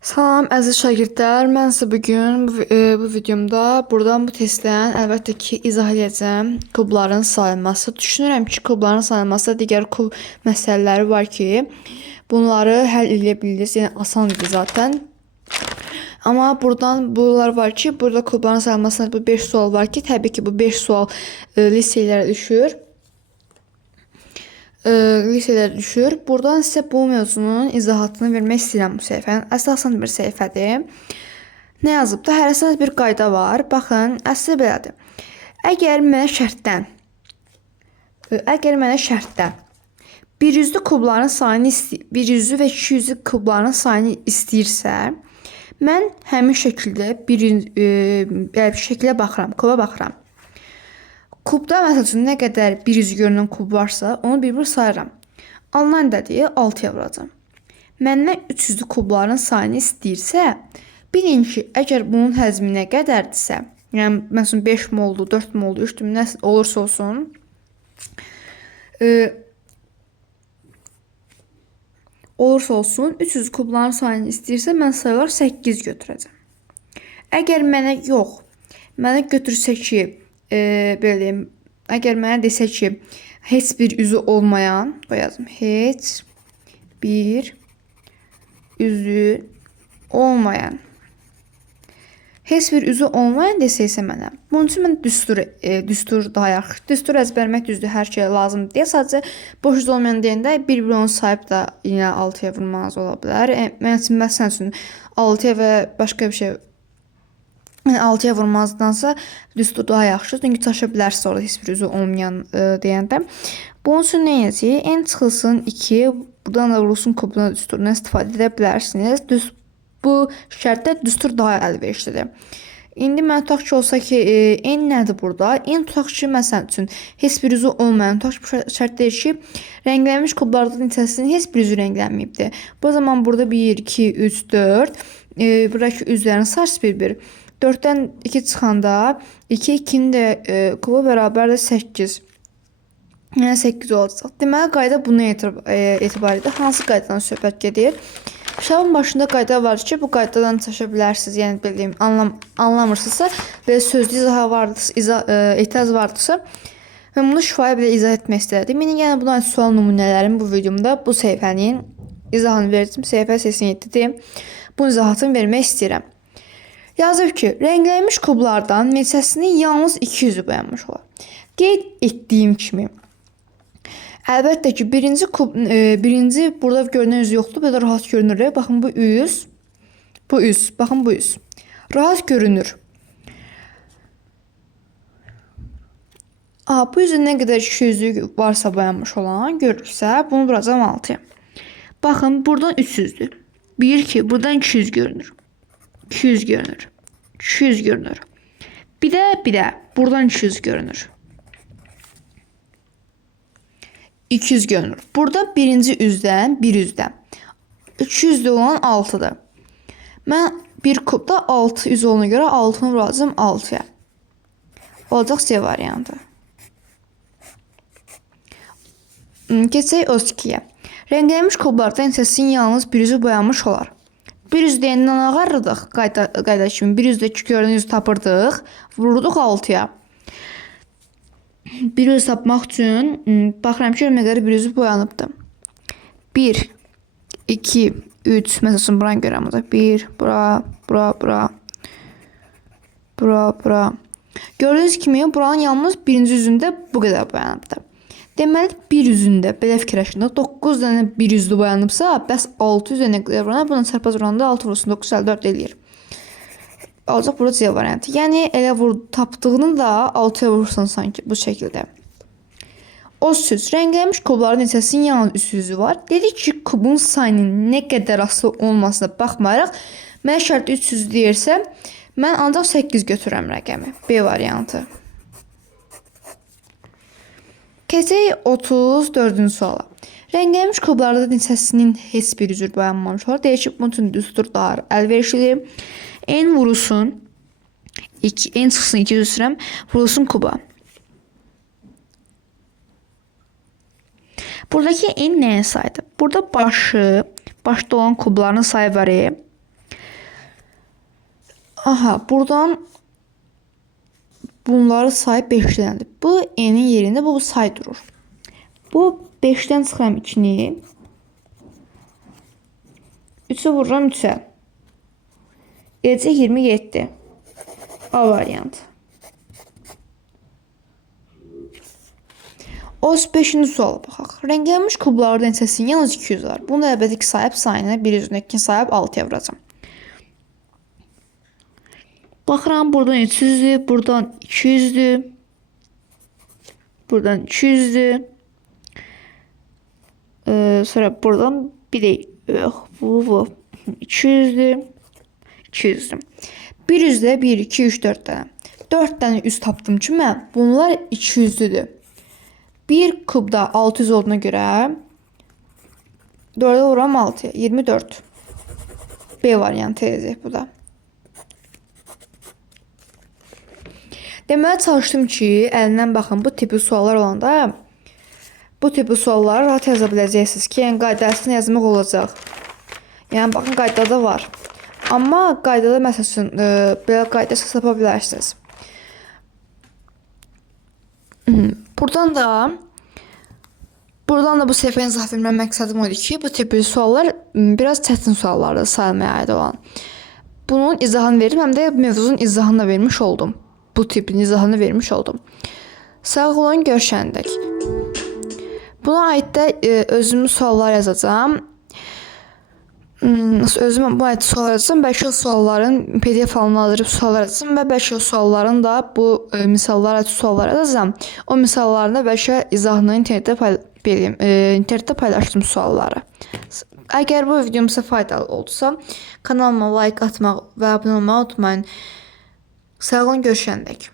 Salam əziz şagirdlər, mən sizə bugün bu videomda buradan bu testdən əlbəttə ki izah edəcəm kubların sayılması. Düşünürəm ki, kubların sayılması digər kub məsələləri var ki, bunları həll edə bilirsiniz. Yəni asandır zaten. Amma buradan bunlar var ki, burada kubların sayılmasında bu 5 sual var ki, təbii ki bu 5 sual liseylərə düşür. Lisələr düşür. Buradan sizə bu mövzunun izahatını vermək istəyirəm bu səhifənin. Əsasən bir səhifədir. Nə yazıb da? Hərəsində bir qayda var. Baxın, əsli belədir. Əgər mənə şərtdən bir yüzlü kubların sayını bir yüzlü və 200'lü kubların sayını istəyirsə, mən həmin şəkildə şəklə baxıram, kuba baxıram. Kubda məsəl üçün nə qədər bir yüz görünən kub varsa, onu bir-bir sayıram. Alınan dədiyi 6-ya vuracam. Məndən 300'lü kubların sayını istəyirsə, bilin ki, əgər bunun həzmi nə qədərdirsə, yəni məsələn 5 moldu, 4 moldu, 3 nə olursa olsun, olursa 300 kubların sayını istəyirsə, mən sayılar 8 götürəcəm. Əgər mənə götürsə ki, belə deyim, əgər mənə desə ki, heç bir üzü olmayan, yazım, heç bir üzü olmayan, desəysə mənə, bunun üçün mən düstur daha yaxşı. Düstur əzbərmək düzdür, hər şey lazımdır deyə, sadəcə boş yüz olmayan deyəndə bir-bir onu sayıb da yenə 6-ya vurmanız ola bilər. Məsələn üçün 6-ya və başqa bir şey 6-ya vurmazdansa düstur daha yaxşı. Çünki çaşa bilərsiniz orada heç bir üzü olmayan deyəndə. Bunun üçün nə yazıyıq? N çıxılsın 2, buradan da vurulsun kubuna düsturundan istifadə edə bilərsiniz. Bu şərtdə düstur daha əlverişlidir. İndi mən tutaq ki, olsa ki, N nədir burada? N tutaq ki, məsəl üçün, heç bir üzü olmayan, tutaq ki, bu şərt deyir ki, rənglənmiş kublardan içərisinin heç bir üzü rənglənməyibdir. Bu zaman burada 1, 2, 3, 4, buradakı üzlərin sayısı 1. 4'dən 2 çıxanda 2'nin də kuba bərabər də 8. Yəni 8 olacaq. Deməli, qayda buna etibar edir. Hansı qaydadan söhbət gedir? Kitabın başında qayda var ki, bu qaydadan çaşa bilərsiniz. Yəni, bildiyim, anlamırsınızsa, belə sözlü etiraz vardırsa, mən bunu şifayə belə izah etmək istədim. Yəni, buna sual nümunələrim bu videomda bu səhifənin izahını verdim. Səhifə 87-dir. Bu izahatını vermək istəyirəm. Yazıb ki, rənglənmiş kublardan neçəsinin yalnız 200'ü boyanmış olar. Qeyd etdiyim kimi, əlbəttə ki, birinci burada görünən üz yoxdur, belə rahat görünür. Baxın, bu üz, baxın bu üz. Rahat görünür. Bu üzün nə qədər 200'lük varsa boyanmış olan görürsə, bunu vuracam 6'ya. Baxın, buradan 300'dür. Bilir ki, buradan 200 görünür. 200 görünür. 200 görünür. Bir də buradan 200 görünür. 200 görünür. Burada birinci üzdən, bir üzdən. 200'də olan 6'dır. Mən bir kubda 6 üz olduğuna görə 6'nı vuracağım 6'ya. Olacaq C variantı. Keçək O2'yə. Rənglənmiş kublardan neçəsinin yalnız bir üzü boyanmış olar. Bir üz deyindən ağarırdıq qayda kimi. Bir üzdəki görünən üzü tapırdıq. Vururduq 6'ya. Bir üz tapmaq üçün baxıram ki, nə qədər bir üzü boyanıbdır. 1, 2, 3, məsələn, buranı görəm. 1, bura. Gördüyünüz kimi, buranın yalnız birinci üzündə bu qədər boyanıbdır. Deməli, bir üzündə, belə fikirləşin, 9 dənə bir üzlü boyanıbsa, bəs 600 dənə qədər vurana, buna çarpaz vuranda 6 vurulsun 9, 54 eləyir. Alacaq burada C variantı. Yəni, elə tapdığını da 6'ya vurursan sanki bu şəkildə. O söz, rənglənmiş kubların neçəsinin yalnız üst yüzü var. Dedik ki, kubun sayının nə qədər asılı olmasına baxmayaraq, mənə şərt 300 deyirsə, mən ancaq 8 götürürəm rəqəmi. B variantı. Keçək 34-cü suala. Rənglənmiş kublarda neçəsinin heç bir üzr boyanmamış olar. Deyək ki, bunun üçün düstur daha əlverişlidir. N vurulsun, N çıxsın 2 üzrəm, vurulsun kuba. Buradakı N nəyin sayıdır? Burada başda olan kubların sayı var. Aha, buradan bunları sayıb 5 dənədir. Bu n-in yerində bu say durur. Bu 5-dən çıxıram 2-ni. 3-ü vururam 3-ə. Eləcə 27. A variantı. 35-ci suala baxaq. Rənglənmiş kubların neçəsinin yalnız 200 var. Bunu da əlbəttə ki, sayıb sayını 1 üzrə 2 sayıb 6-ya vuracam. Baxıram, buradan 300-dür, buradan 200-dür, buradan 200-dür. Sonra buradan bir de bu 200'dür. 200'dür. Bir üzdə 1, 2, 3, 4 dənə. 4 dənə üz tapdım ki mən. Bunlar 200'lüdür. Bir kubda 600 olduğuna görə 4'e vuram 6'ya. 24. B variantı edəcək bu da. Deməli çalışdım ki, əlindən baxın bu tipi suallar olanda bu tipi sualları rahat yaza biləcəksiniz ki, yəni qaydasını yazmaq olacaq. Yəni baxın qaydada var. Amma qaydada məsəl üçün belə qaydası tapa bilərsiniz. Buradan da bu səhifəni izah etmək məqsədim oydu ki, bu tipi suallar biraz çətin suallardır sayılmaya aid olan. Bunun izahını verim, həm də mövzunun izahını da vermiş oldum. Bu tipin izahını vermiş oldum. Sağ olun, görüşəndək. Buna aid də özüm suallar yazacağım. Özüm bu aid suallar yazacağım. Bəlkə o sualların PDF halına aldırıb suallar yazacağım və bəlkə o sualların da bu misallara aid suallar yazacağım. O misalların da bəlkə izahını internetdə paylaşdım sualları. Əgər bu videom sizə faydalı oldusa, kanalıma like atmaq və abunə olmağı unutmayın. Sağ olun, görüşəndək.